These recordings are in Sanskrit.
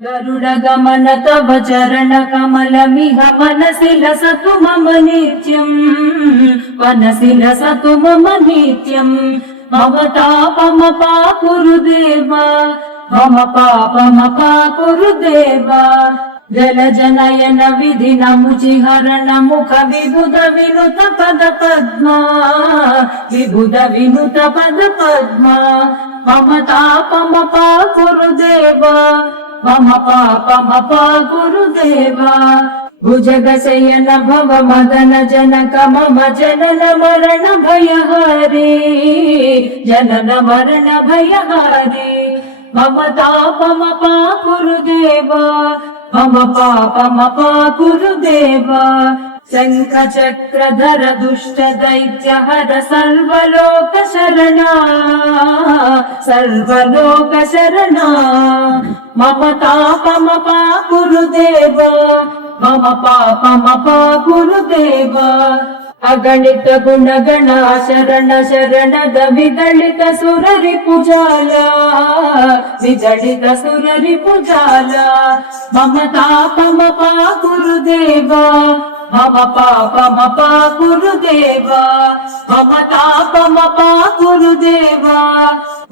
गरुडगमन तव चरणकमलमिह मनसि लसतु मम नित्यम् मनसि लसतु मम नित्यम् मम तापमपाकुरु देव मम पापमपाकुरु देव जलजनयन विधिनमुचिहरण मुख विबुध विनुत पद पद्मा विबुध विनुत पद पद्मा मम तापमपाकुरु देव मम पापमपाकुरु देव भुजगशयन भव मदन जनक मम जनन मरण भयहारी जनन मरण भयहारी मम तापमपाकुरु देव मम पापमपाकुरु देव शङ्ख चक्रधर दुष्ट दैत्य हर सर्वलोक शरणा सर्वलोक शरणा मम तापमपाकुरु देव मम पापमपाकुरु देव अगणित गुणगण शरण शरणद विदलित सुररिपुजाला विदलित सुररिपुजाला मम तापमपाकुरु देव मम पापमपाकुरु देव मम तापमपाकुरु देव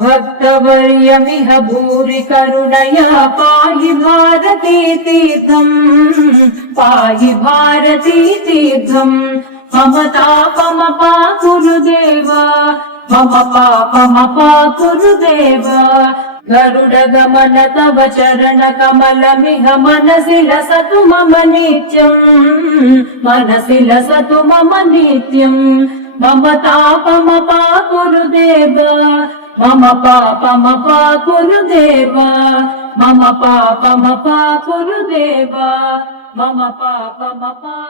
भक्तवर्यमिह भूरि करुणया पाहि भारती तीर्थम् पाहि भारती तीर्थम् मम तापमपाकुरु देव मम पापमपाकुरु देव गरुडगमन तव चरणकमलमिह मनसि लसतु मम नित्यम् मनसि लसतु मम नित्यम् मम तापमपाकुरु देव मम पापमपाकुरु देव मम पापमपाकुरु देव मम पापमपाकुरु